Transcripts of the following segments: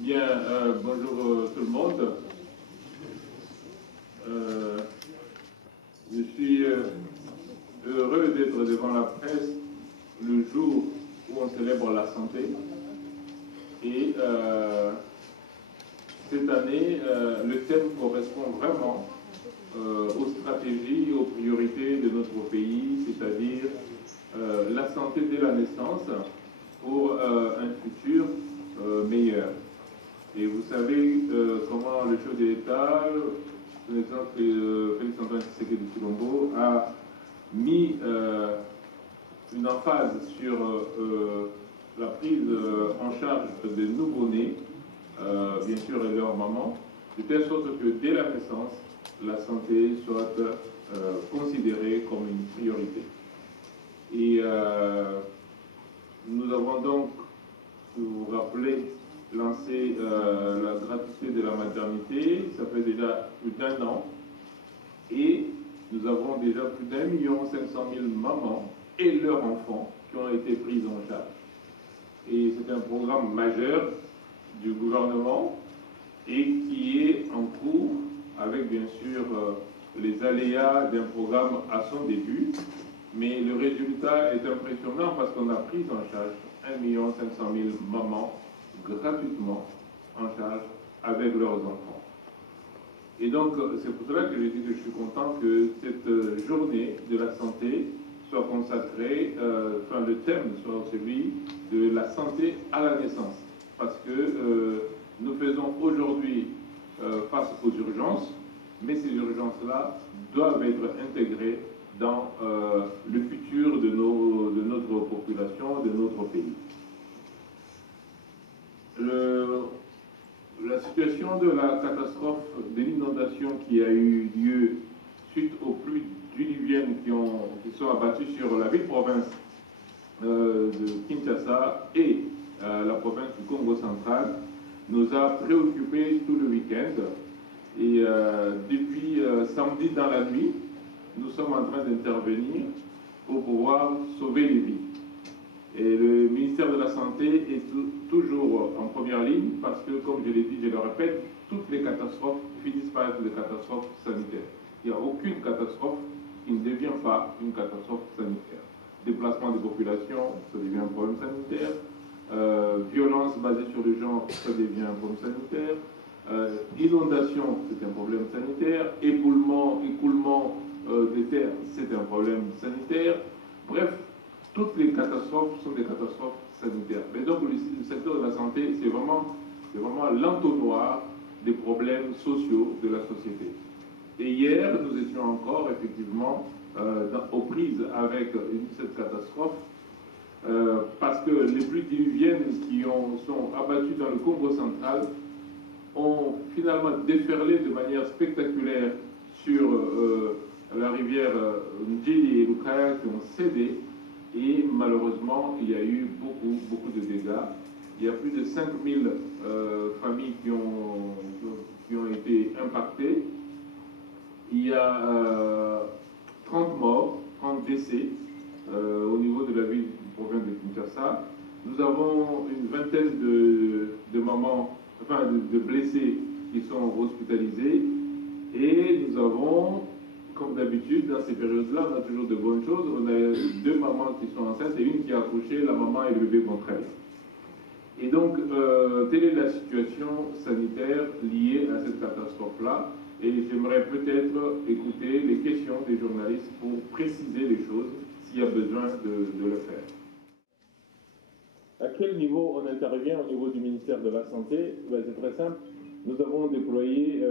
Bien, bonjour tout le monde. Je suis heureux d'être devant la presse le jour où on célèbre la santé. Et cette année, le thème correspond vraiment aux stratégies, aux priorités de notre pays, c'est-à-dire la santé dès la naissance pour un futur meilleur. Et vous savez comment le chef de l'État, son Excellence Félix Antoine Tshisekedi Tshilombo, a mis une emphase sur la prise en charge des nouveau-nés, bien sûr, et leur maman, de telle sorte que dès la naissance, la santé soit considérée comme une priorité. Et nous avons donc, pour vous rappeler, lancé la gratuité de la maternité. Ça fait déjà plus d'1 an. Et nous avons déjà plus d'1,5 million mamans et leurs enfants qui ont été pris en charge. Et c'est un programme majeur du gouvernement et qui est en cours avec bien sûr les aléas d'un programme à son début. Mais le résultat est impressionnant parce qu'on a pris en charge 1,5 million mamans gratuitement en charge avec leurs enfants. Et donc, c'est pour cela que je dis que je suis content que cette journée de la santé soit consacrée, le thème soit celui de la santé à la naissance. Parce que nous faisons aujourd'hui face aux urgences, mais ces urgences-là doivent être intégrées dans le futur de notre population, de notre pays. La situation de la catastrophe de l'inondation qui a eu lieu suite aux pluies diluviennes qui sont abattues sur la ville-province de Kinshasa et la province du Congo central nous a préoccupés tout le week-end. Et depuis samedi dans la nuit, nous sommes en train d'intervenir pour pouvoir sauver les vies. Et le ministère de la Santé est toujours en première ligne parce que, comme je l'ai dit, je le répète, toutes les catastrophes finissent par être des catastrophes sanitaires. Il n'y a aucune catastrophe qui ne devient pas une catastrophe sanitaire. Déplacement des populations, ça devient un problème sanitaire. Violence basée sur le genre, ça devient un problème sanitaire. Inondation, c'est un problème sanitaire. Écoulement des terres, c'est un problème sanitaire. Bref, toutes les catastrophes sont des catastrophes sanitaires. Mais donc le secteur de la santé, c'est vraiment l'entonnoir des problèmes sociaux de la société. Et hier, nous étions encore effectivement aux prises avec cette catastrophe parce que les pluies diluviennes qui sont abattues dans le Congo central ont finalement déferlé de manière spectaculaire sur la rivière Ndjili et Lukaya qui ont cédé. Et malheureusement, il y a eu beaucoup de dégâts. Il y a plus de 5000 familles qui ont été impactées. Il y a 30 morts, 30 décès au niveau de la ville du province de Kinshasa. Nous avons une vingtaine de mamans, de blessés qui sont hospitalisés. Et nous avons, comme d'habitude, dans ces périodes-là, on a toujours de bonnes choses. On a 2 mamans qui sont enceintes et une qui a accouché, la maman et le bébé vont très bien. Et donc, telle est la situation sanitaire liée à cette catastrophe-là. Et j'aimerais peut-être écouter les questions des journalistes pour préciser les choses, s'il y a besoin de le faire. À quel niveau on intervient au niveau du ministère de la Santé? C'est très simple. Nous avons déployé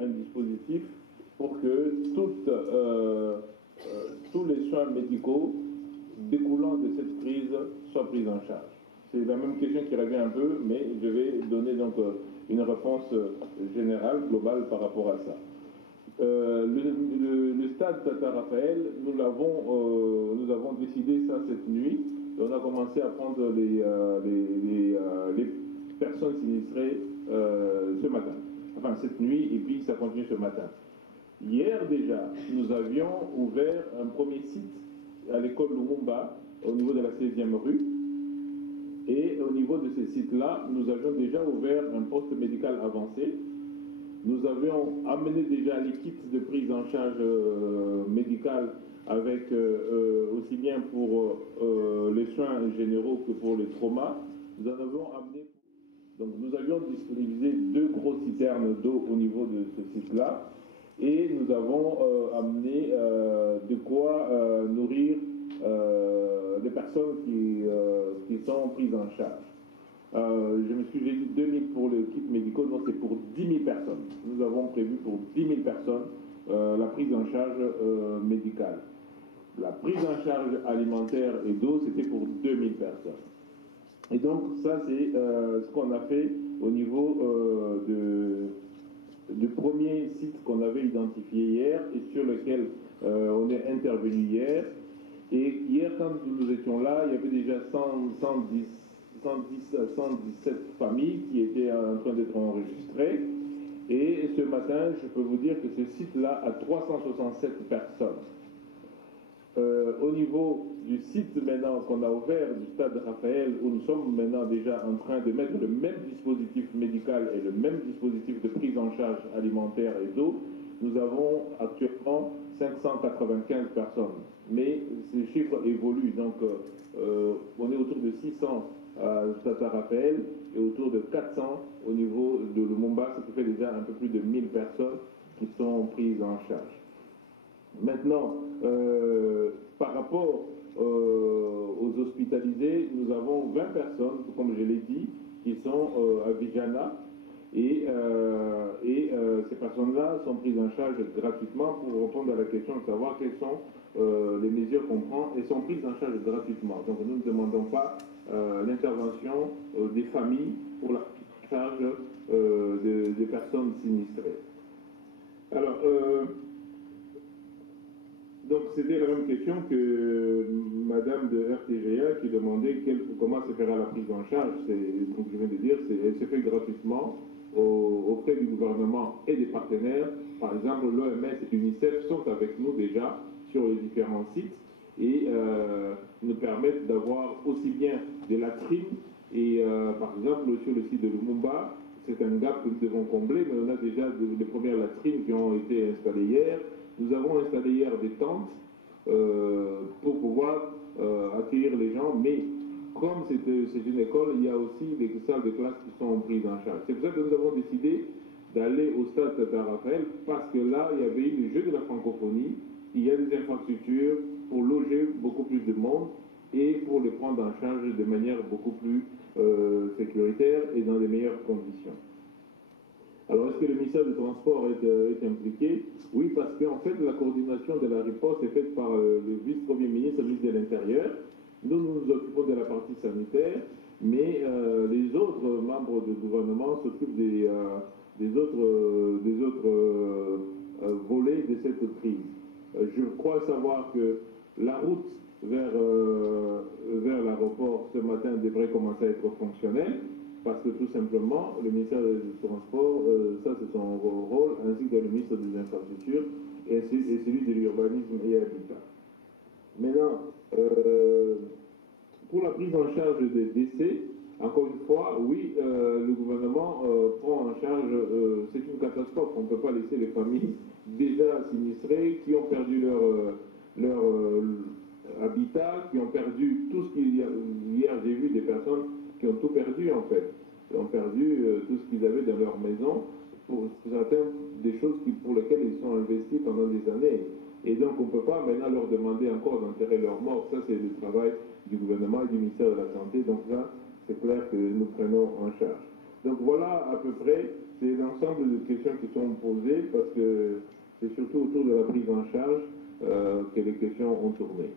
un dispositif pour que tous les soins médicaux découlant de cette crise soient pris en charge. C'est la même question qui revient un peu, mais je vais donner donc une réponse générale, globale par rapport à ça. Le stade Tata Raphaël, nous avons décidé ça cette nuit. Et on a commencé à prendre les personnes sinistrées ce matin. Enfin, cette nuit, et puis ça continue ce matin. Hier déjà, nous avions ouvert un premier site à l'école Lumumba, au niveau de la 16e rue. Et au niveau de ces sites-là, nous avions déjà ouvert un poste médical avancé. Nous avions amené déjà les kits de prise en charge médicale avec aussi bien pour les soins généraux que pour les traumas. Nous en avons amené. Donc nous avions disponibilisé 2 grosses citernes d'eau au niveau de ce site-là et nous avons amené de quoi nourrir les personnes qui sont prises en charge. Je me suis dit 2000 pour le kit médicaux, non, c'est pour 10 000 personnes. Nous avons prévu pour 10 000 personnes la prise en charge médicale. La prise en charge alimentaire et d'eau, c'était pour 2000 personnes. Et donc, ça, c'est ce qu'on a fait au niveau du premier site qu'on avait identifié hier et sur lequel on est intervenu hier. Et hier, quand nous étions là, il y avait déjà 117 familles qui étaient en train d'être enregistrées. Et ce matin, je peux vous dire que ce site-là a 367 personnes. Au niveau du site maintenant qu'on a ouvert, du stade Raphaël, où nous sommes maintenant déjà en train de mettre le même dispositif médical et le même dispositif de prise en charge alimentaire et d'eau, nous avons actuellement 595 personnes. Mais ces chiffres évoluent, donc on est autour de 600 au stade Raphaël et autour de 400 au niveau de Lumumba, ce qui fait déjà un peu plus de 1000 personnes qui sont prises en charge. Maintenant, par rapport aux hospitalisés, nous avons 20 personnes, comme je l'ai dit, qui sont à Vijana et ces personnes-là sont prises en charge gratuitement pour répondre à la question de savoir quelles sont les mesures qu'on prend et sont prises en charge gratuitement. Donc nous ne demandons pas l'intervention des familles pour la prise en charge des personnes sinistrées. Alors, donc c'était la même question que Madame de RTGA qui demandait comment se fera la prise en charge. Donc je viens de dire, elle se fait gratuitement auprès du gouvernement et des partenaires. Par exemple, l'OMS et l'UNICEF sont avec nous déjà sur les différents sites et nous permettent d'avoir aussi bien des latrines et par exemple sur le site de Lumumba, c'est un gap que nous devons combler, mais on a déjà les premières latrines qui ont été installées hier. Nous avons installé hier des tentes pour pouvoir accueillir les gens, mais comme c'est une école, il y a aussi des salles de classe qui sont prises en charge. C'est pour ça que nous avons décidé d'aller au stade Tata Raphaël, parce que là, il y avait eu le jeu de la francophonie, il y a des infrastructures pour loger beaucoup plus de monde et pour les prendre en charge de manière beaucoup plus sécuritaire et dans les meilleures conditions. Alors, est-ce que le ministère du Transport est impliqué? Oui, parce qu'en fait, la coordination de la riposte est faite par le vice-premier ministre, le ministre de l'Intérieur. Nous nous occupons de la partie sanitaire, mais les autres membres du gouvernement s'occupent des autres volets de cette crise. Je crois savoir que la route vers l'aéroport ce matin devrait commencer à être fonctionnelle, parce que tout simplement, le ministère du Transport, ça c'est son rôle, ainsi que le ministre des Infrastructures et celui de l'Urbanisme et Habitat. Maintenant, pour la prise en charge des décès, encore une fois, oui, le gouvernement prend en charge, c'est une catastrophe, on ne peut pas laisser les familles déjà sinistrées, qui ont perdu leur habitat, qui ont perdu tout ce qu'il y a. Hier, j'ai vu des personnes qui ont tout perdu en fait. Ils ont perdu tout ce qu'ils avaient dans leur maison, pour certains des choses pour lesquelles ils sont investis pendant des années. Et donc on ne peut pas maintenant leur demander encore d'enterrer leurs morts. Ça c'est le travail du gouvernement et du ministère de la Santé. Donc là, c'est clair que nous prenons en charge. Donc voilà à peu près, c'est l'ensemble de questions qui sont posées, parce que c'est surtout autour de la prise en charge que les questions ont tourné.